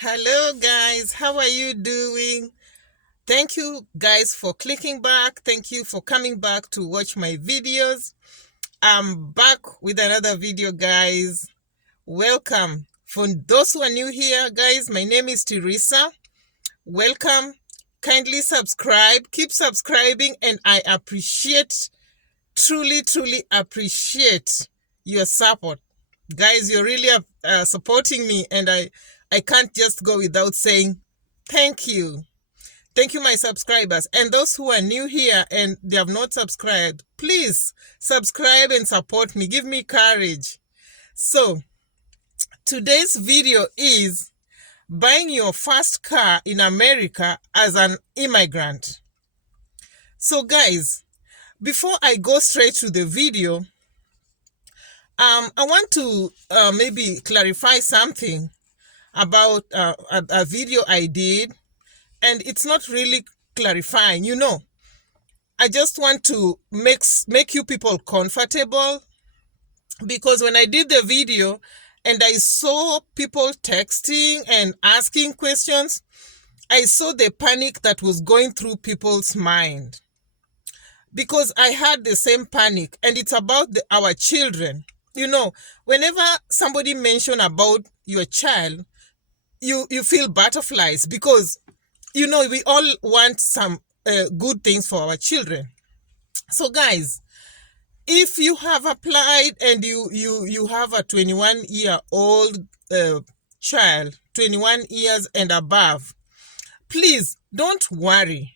Hello, guys. How are you doing? Thank you, guys, for clicking back. Thank you for coming back to watch my videos. I'm back with another video, guys. Welcome. For those who are new here, guys, my name is Teresa. Welcome. Kindly subscribe. Keep subscribing, and I truly appreciate your support. Guys, you're really supporting me, and I can't just go without saying thank you. Thank you, my subscribers. And those who are new here and they have not subscribed, please subscribe and support me. Give me courage. So, today's video is buying your first car in America as an immigrant. So, guys, before I go straight to the video, I want to maybe clarify something about a video I did, and it's not really clarifying. I just want to make you people comfortable, because when I did the video and I saw people texting and asking questions, I saw the panic that was going through people's mind, because I had the same panic, and it's about our children. Whenever somebody mention about your child, you feel butterflies, because we all want some good things for our children. So, guys, if you have applied and you have a 21-year-old child, 21 years and above, please don't worry.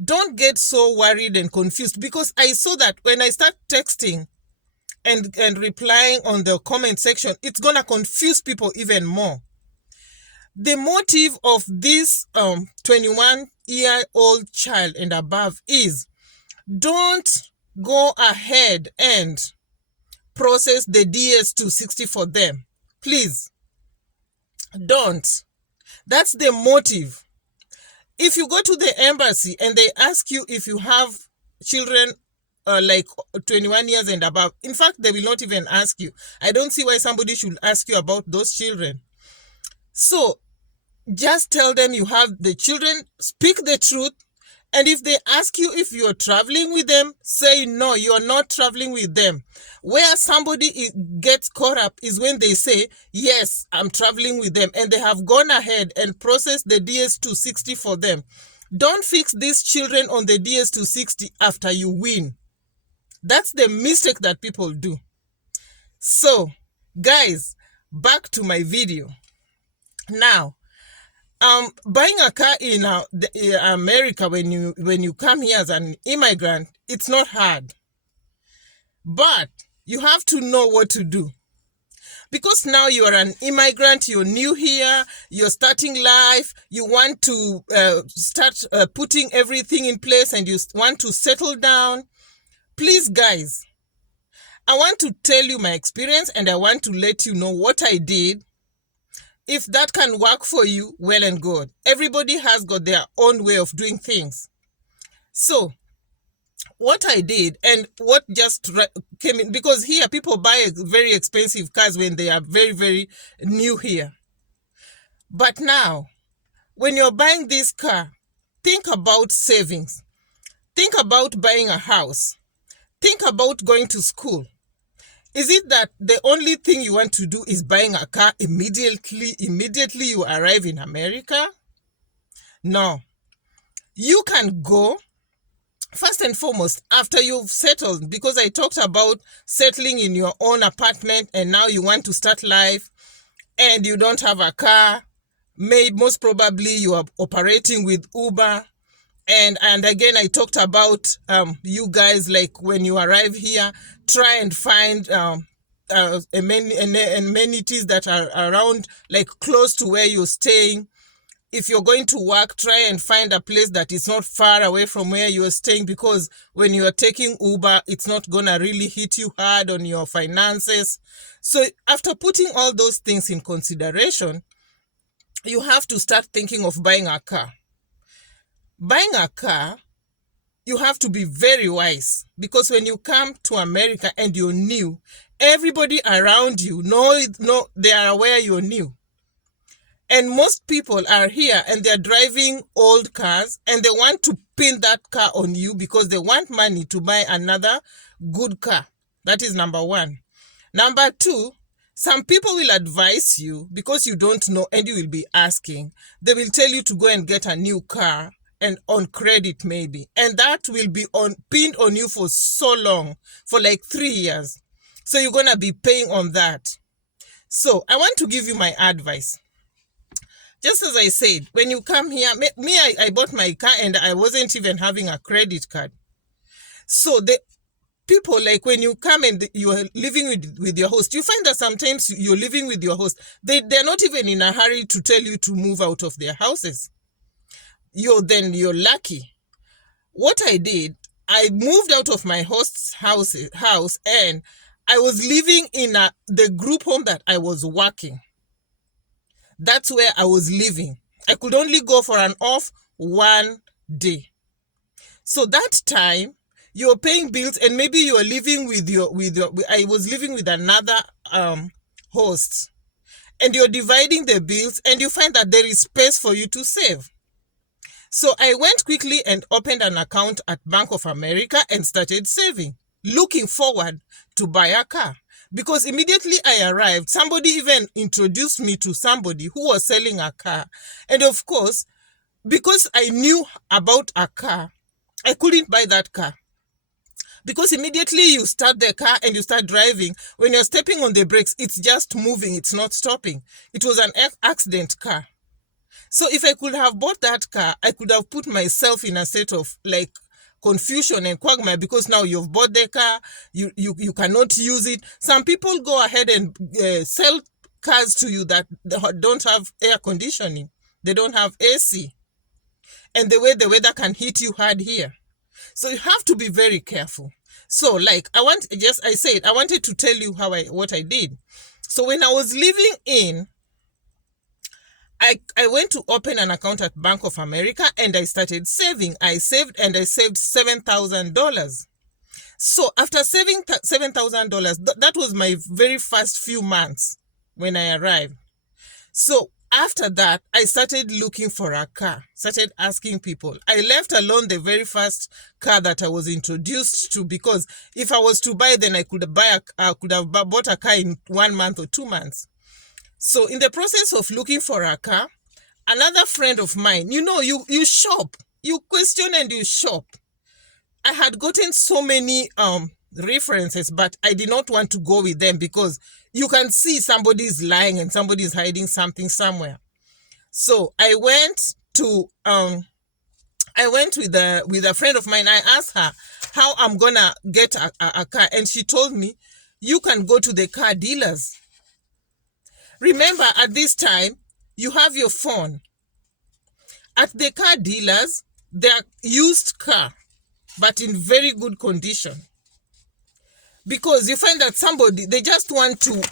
Don't get so worried and confused, because I saw that when I start texting and replying on the comment section, it's gonna confuse people even more. The motive of this 21-year-old child and above is, don't go ahead and process the DS-260 for them. Please, don't. That's the motive. If you go to the embassy and they ask you if you have children like 21 years and above, in fact, they will not even ask you. I don't see why somebody should ask you about those children. So, just tell them you have the children, speak the truth, and if they ask you if you're traveling with them, say no, you're not traveling with them. Where somebody gets caught up is when they say, yes, I'm traveling with them, and they have gone ahead and processed the DS-260 for them. Don't fix these children on the DS-260 after you win. That's the mistake that people do. So, guys, back to my video. Now, buying a car in America when you come here as an immigrant, it's not hard. But you have to know what to do. Because now you are an immigrant, you're new here, you're starting life, you want to start putting everything in place, and you want to settle down. Please, guys, I want to tell you my experience, and I want to let you know what I did. If that can work for you, well and good. Everybody has got their own way of doing things. So, what I did and what just came in, because here people buy very expensive cars when they are very, very new here. But now, when you're buying this car, think about savings. Think about buying a house. Think about going to school. Is it that the only thing you want to do is buying a car immediately you arrive in America? No. You can go, first and foremost, after you've settled, because I talked about settling in your own apartment, and now you want to start life and you don't have a car. Most probably you are operating with Uber. And again, I talked about you guys, like when you arrive here, try and find amenities that are around, like close to where you're staying. If you're going to work, try and find a place that is not far away from where you're staying, because when you're taking Uber, it's not going to really hit you hard on your finances. So after putting all those things in consideration, you have to start thinking of buying a car. Buying a car, you have to be very wise, because when you come to America and you're new, everybody around you they are aware you're new. And most people are here and they're driving old cars and they want to pin that car on you because they want money to buy another good car. That is number one. Number two, some people will advise you because you don't know and you will be asking. They will tell you to go and get a new car and on credit maybe. And that will be pinned on you for so long, for like 3 years. So you're going to be paying on that. So I want to give you my advice. Just as I said, when you come here, I bought my car and I wasn't even having a credit card. So the people, like when you come and you are living with your host, you find that sometimes you're living with your host. They're not even in a hurry to tell you to move out of their houses. You're lucky. What I did, I moved out of my host's house and I was living in the group home that I was working. That's where I was living. I could only go for an off 1 day. So that time, you're paying bills and maybe you are living I was living with another host. And you're dividing the bills and you find that there is space for you to save. So I went quickly and opened an account at Bank of America and started saving, looking forward to buy a car. Because immediately I arrived, somebody even introduced me to somebody who was selling a car. And of course, because I knew about a car, I couldn't buy that car. Because immediately you start the car and you start driving, when you're stepping on the brakes, it's just moving, it's not stopping. It was an accident car. So if I could have bought that car, I could have put myself in a state of like confusion and quagmire because now you've bought the car, you cannot use it. Some people go ahead and sell cars to you that don't have air conditioning. They don't have AC. And the way the weather can hit you hard here. So you have to be very careful. So like I wanted to tell you what I did. So when I was living in, I went to open an account at Bank of America and I started saving. I saved $7,000. So after saving $7,000, that was my very first few months when I arrived. So after that, I started looking for a car, started asking people. I left alone the very first car that I was introduced to because if I was to buy, then I could have bought a car in 1 month or 2 months. So in the process of looking for a car, another friend of mine, you shop, you question and you shop. I had gotten so many references, but I did not want to go with them because you can see somebody's lying and somebody's hiding something somewhere. So I went with a friend of mine. I asked her how I'm gonna get a car, and she told me, you can go to the car dealers. Remember, at this time, you have your phone. At the car dealers, they're used car, but in very good condition. Because you find that they just want to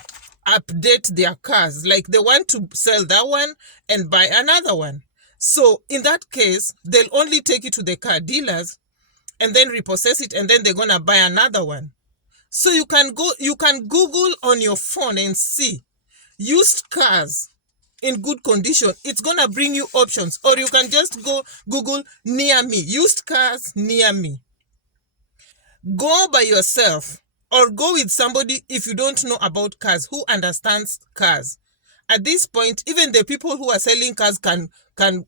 update their cars. Like they want to sell that one and buy another one. So in that case, they'll only take it to the car dealers and then repossess it and then they're going to buy another one. So you can Google on your phone and see used cars in good condition. It's gonna bring you options, or you can just go Google near me, used cars near me. Go by yourself or go with somebody if you don't know about cars, who understands cars. At this point, even the people who are selling cars can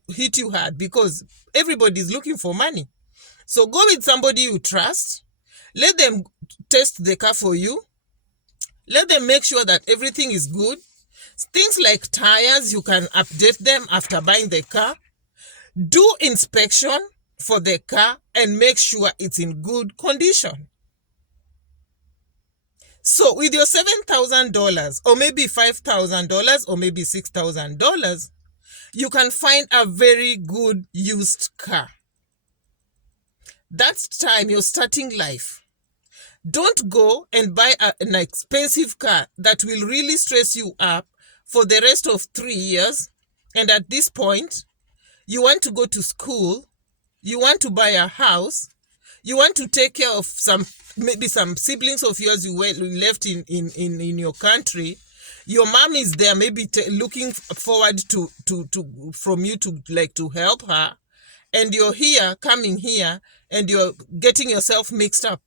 hit you hard because everybody's looking for money. So go with somebody you trust. Let them test the car for you. Let them make sure that everything is good. Things like tires, you can update them after buying the car. Do inspection for the car and make sure it's in good condition. So with your $7,000 or maybe $5,000 or maybe $6,000, you can find a very good used car. That's time you're starting life. Don't go and buy an expensive car that will really stress you up for the rest of 3 years. And at this point, you want to go to school, you want to buy a house, you want to take care of maybe some siblings of yours you left in your country. Your mom is there, maybe looking forward to from you to to help her, and you're here, coming here, and you're getting yourself mixed up.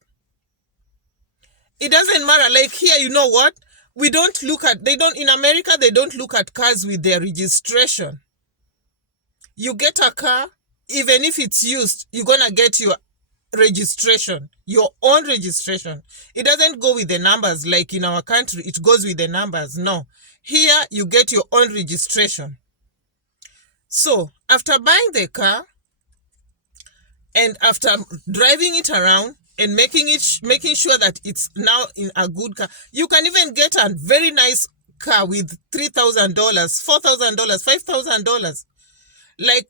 It doesn't matter. Like here, you know what? We don't look at, in America, they don't look at cars with their registration. You get a car, even if it's used, you're going to get your registration, your own registration. It doesn't go with the numbers like in our country. It goes with the numbers. No. Here, you get your own registration. So, after buying the car, and after driving it around, and making sure that it's now in a good car. You can even get a very nice car with $3,000, $4,000, $5,000. Like,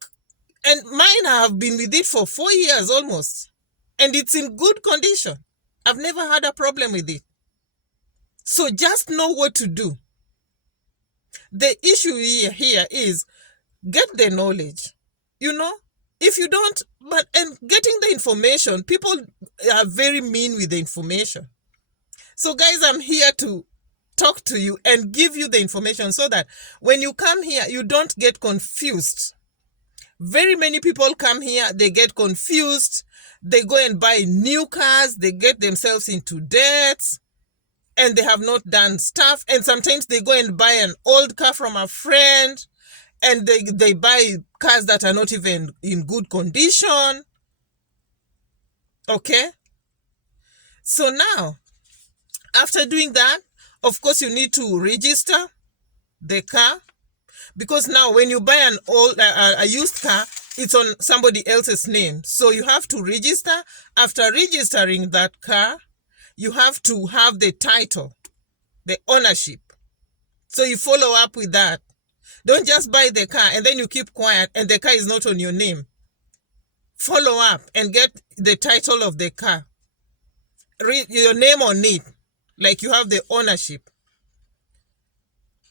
and mine have been with it for 4 years almost. And it's in good condition. I've never had a problem with it. So just know what to do. The issue here is get the knowledge. You know, if you don't, and getting the information, people are very mean with the information. So guys, I'm here to talk to you and give you the information so that when you come here, you don't get confused. Very many people come here, they get confused. They go and buy new cars. They get themselves into debt and they have not done stuff. And sometimes they go and buy an old car from a friend. And they buy cars that are not even in good condition. Okay? So now, after doing that, of course, you need to register the car. Because now, when you buy an a used car, it's on somebody else's name. So you have to register. After registering that car, you have to have the title, the ownership. So you follow up with that. Don't just buy the car and then you keep quiet and the car is not on your name. Follow up and get the title of the car. Read your name on it, like you have the ownership.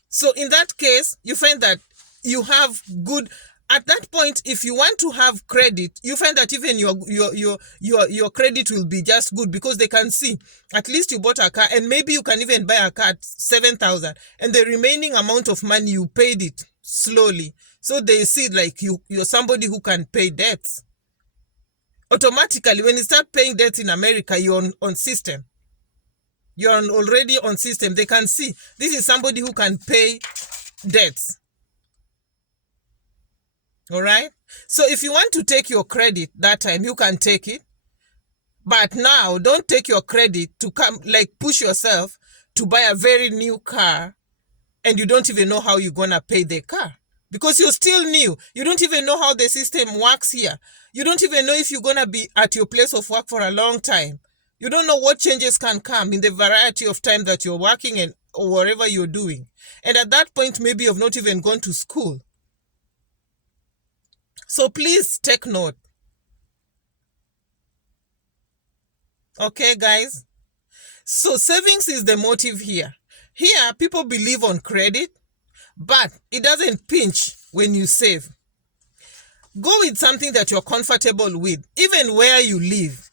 So in that case, you find that you have good. At that point, if you want to have credit, you find that even your credit will be just good because they can see at least you bought a car and maybe you can even buy a car at 7,000 and the remaining amount of money you paid it slowly. So they see like you're somebody who can pay debts. Automatically, when you start paying debts in America, you're on system. You're already on system. They can see this is somebody who can pay debts. All right. So if you want to take your credit that time, you can take it. But now don't take your credit to come like push yourself to buy a very new car and you don't even know how you're going to pay the car because you're still new. You don't even know how the system works here. You don't even know if you're going to be at your place of work for a long time. You don't know what changes can come in the variety of time that you're working and or whatever you're doing. And at that point, maybe you've not even gone to school. So please take note. Okay, guys? So savings is the motive here. Here, people believe on credit, but it doesn't pinch when you save. Go with something that you're comfortable with, even where you live.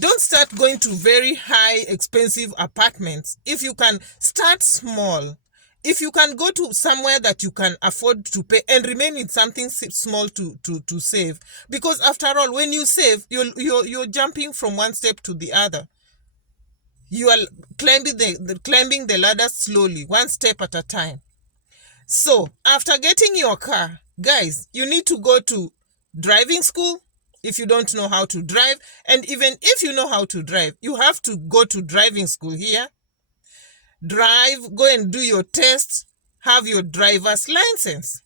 Don't start going to very high, expensive apartments. If you can, start small. If you can go to somewhere that you can afford to pay and remain with something small to save. Because after all, when you save, you're jumping from one step to the other. You are climbing the ladder slowly, one step at a time. So after getting your car, guys, you need to go to driving school if you don't know how to drive. And even if you know how to drive, you have to go to driving school here. Drive, go and do your test, have your driver's license.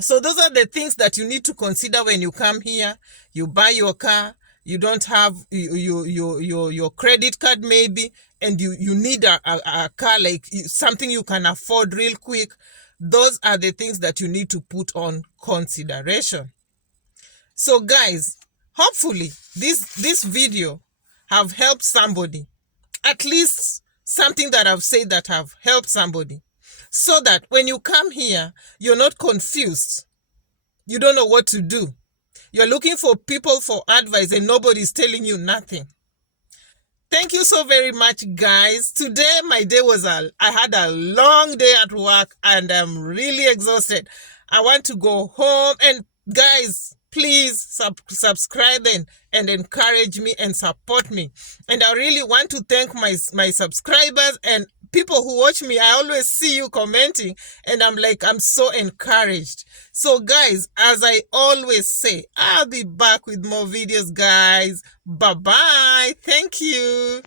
So those are the things that you need to consider when you come here. You buy your car, you don't have your credit card maybe, and you need a car, like something you can afford real quick. Those are the things that you need to put on consideration. So guys, hopefully this video have helped somebody. At least something that I've said that have helped somebody. So that when you come here, you're not confused. You don't know what to do. You're looking for people for advice and nobody's telling you nothing. Thank you so very much, guys. Today, my day I had a long day at work and I'm really exhausted. I want to go home. And guys, please subscribe and encourage me and support me. And I really want to thank my subscribers and people who watch me. I always see you commenting and I'm so encouraged. So guys, as I always say, I'll be back with more videos, guys. Bye-bye. Thank you.